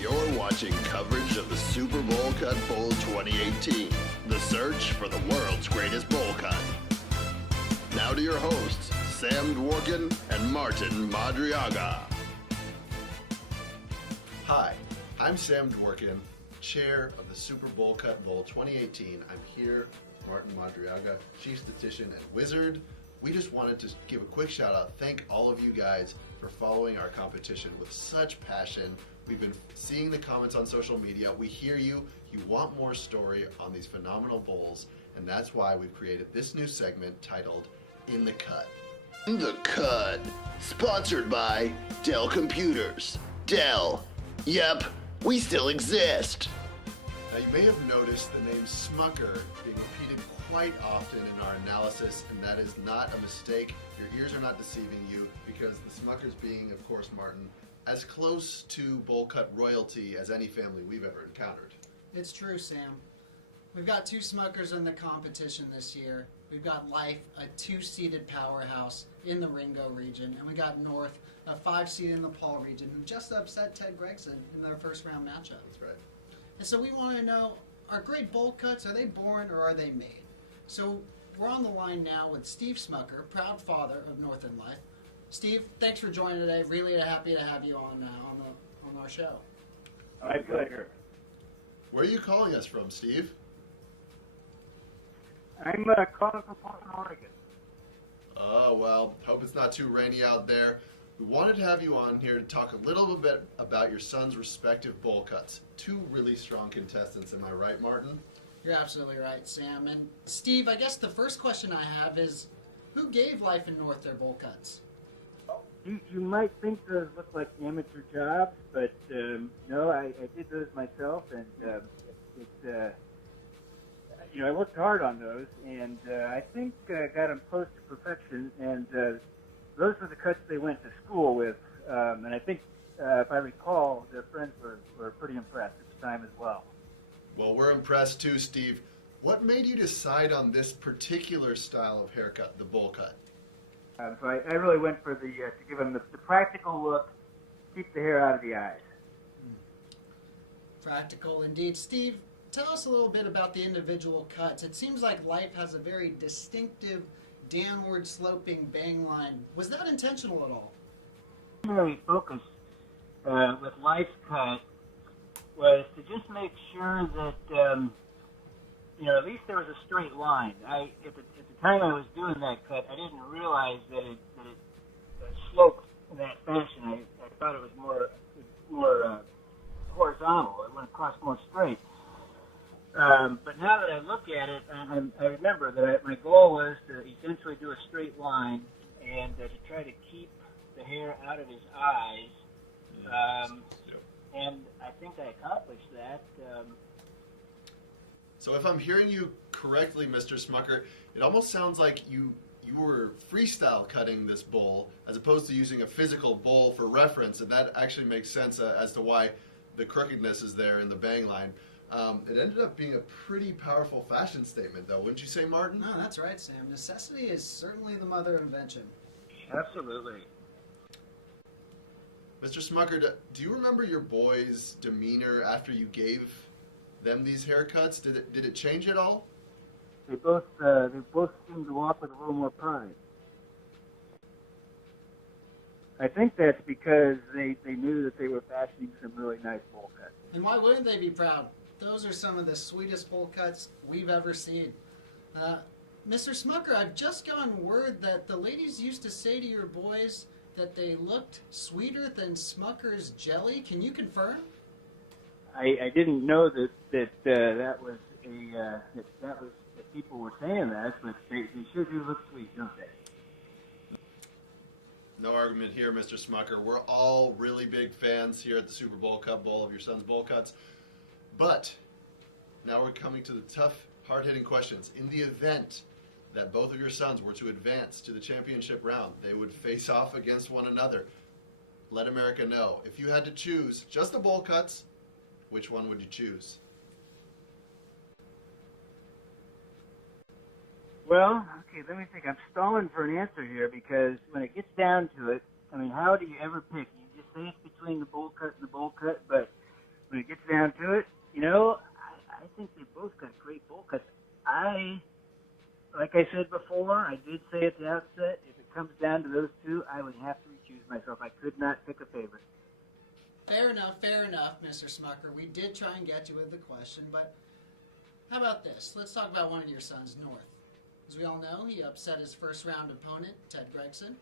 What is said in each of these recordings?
You're watching coverage of the Super Bowl Cut Bowl 2018, the search for the world's greatest bowl cut. Now to your hosts, Sam Dworkin and Martin Madriaga. Hi, I'm Sam Dworkin, chair of the Super Bowl Cut Bowl 2018. I'm here, Martin Madriaga, chief statistician at Wizard. We just wanted to give a quick shout out, thank all of you guys for following our competition with such passion. We've been seeing the comments on social media. We hear you. You want more story on these phenomenal bowls, and that's why we've created this new segment titled In the Cut. In the Cut, sponsored by Dell Computers. Dell. Yep, we still exist. Now you may have noticed the name Smucker being repeated quite often in our analysis, and that is not a mistake. Your ears are not deceiving you, because the Smuckers being, of course, Martin, as close to bowl cut royalty as any family we've ever encountered. It's true, Sam. We've got two Smuckers in the competition this year. We've got Life, a 2-seeded powerhouse in the Ringo region, and we got North, a 5-seed in the Paul region, who just upset Ted Gregson in their first round matchup. That's right. And so we want to know, are great bowl cuts, are they born or are they made? So we're on the line now with Steve Smucker, proud father of North and Life. Steve, thanks for joining today. Really happy to have you on our show. My pleasure. Where are you calling us from, Steve? I'm calling from Portland, Oregon. Oh, well, hope it's not too rainy out there. We wanted to have you on here to talk a little bit about your son's respective bowl cuts. Two really strong contestants, am I right, Martin? You're absolutely right, Sam. And Steve, I guess the first question I have is, who gave Life and North their bowl cuts? You might think those look like amateur jobs, but no, I did those myself, and I worked hard on those, and I think got them close to perfection, and those were the cuts they went to school with, and I think, if I recall, their friends were pretty impressed at the time as well. Well, we're impressed too, Steve. What made you decide on this particular style of haircut, the bowl cut? So I really went for to give them the practical look, keep the hair out of the eyes. Practical indeed. Steve, tell us a little bit about the individual cuts. It seems like Life has a very distinctive downward sloping bang line. Was that intentional at all? Primary focus with Life's cut was to just make sure that at least there was a straight line. At the time I was doing that cut, I didn't realize that it sloped in that fashion. I thought it was more horizontal. It went across more straight. But now that I look at it, I remember that my goal was to essentially do a straight line and to try to keep the hair out of his eyes. And I think I accomplished that. So if I'm hearing you correctly, Mr. Smucker, it almost sounds like you were freestyle cutting this bowl as opposed to using a physical bowl for reference, and that actually makes sense as to why the crookedness is there in the bang line. It ended up being a pretty powerful fashion statement, though, wouldn't you say, Martin? No, that's right, Sam. Necessity is certainly the mother of invention. Absolutely. Mr. Smucker, do you remember your boys' demeanor after you gave them these haircuts? Did it change at all? They both seemed to walk with a little more pride. I think that's because they knew that they were fashioning some really nice bowl cuts. And why wouldn't they be proud? Those are some of the sweetest bowl cuts we've ever seen. Mr. Smucker, I've just gotten word that the ladies used to say to your boys that they looked sweeter than Smucker's jelly. Can you confirm? I didn't know that people were saying that, but they sure do look sweet, don't they? No argument here, Mr. Smucker. We're all really big fans here at the Super Bowl Cup Bowl of your son's bowl cuts. But now we're coming to the tough, hard-hitting questions. In the event that both of your sons were to advance to the championship round, they would face off against one another. Let America know. If you had to choose just the bowl cuts, which one would you choose? Well, okay, let me think. I'm stalling for an answer here because when it gets down to it, I mean, how do you ever pick? You just say it's between the bowl cut and the bowl cut, but when it gets down to it, I think they both got great bowl cuts. Like I said before, I did say at the outset, if it comes down to those two, I would have to recuse myself. I could not pick a favorite. Fair enough, Mr. Smucker. We did try and get you with the question, but how about this? Let's talk about one of your sons, North. As we all know, he upset his first round opponent, Ted Gregson.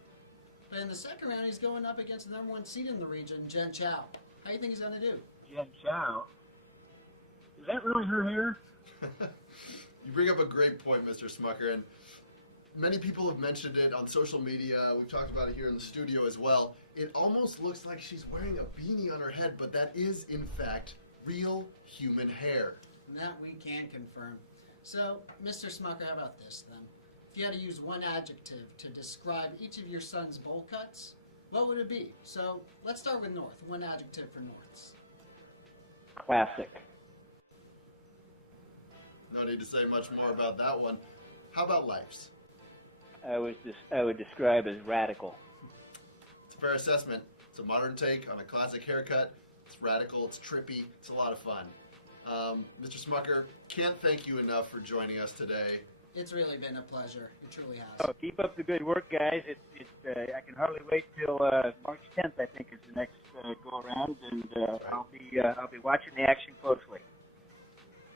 But in the second round, he's going up against the number one seed in the region, Jen Chow. How do you think he's going to do? Jen Chow? Is that really her hair? You bring up a great point, Mr. Smucker, and many people have mentioned it on social media. We've talked about it here in the studio as well. It almost looks like she's wearing a beanie on her head, but that is, in fact, real human hair. That we can confirm. So, Mr. Smucker, how about this then? If you had to use one adjective to describe each of your son's bowl cuts, what would it be? So, let's start with North. One adjective for North's. Classic. No need to say much more about that one. How about Life's? I would describe as radical. It's a fair assessment. It's a modern take on a classic haircut. It's radical, it's trippy, it's a lot of fun. Mr. Smucker, can't thank you enough for joining us today. It's really been a pleasure. It truly has. Oh, keep up the good work, guys. I can hardly wait till March 10th. I think is the next go around, and I'll be watching the action closely.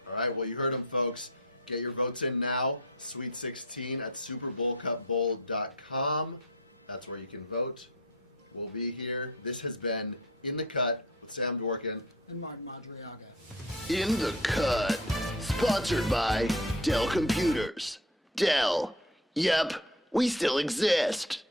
All right, well, you heard them, folks. Get your votes in now. Sweet 16 at superbowlcutbowl.com. That's where you can vote. We'll be here. This has been In the Cut with Sam Dworkin and Martin Madriaga. In the Cut. Sponsored by Dell Computers. Dell. Yep, we still exist.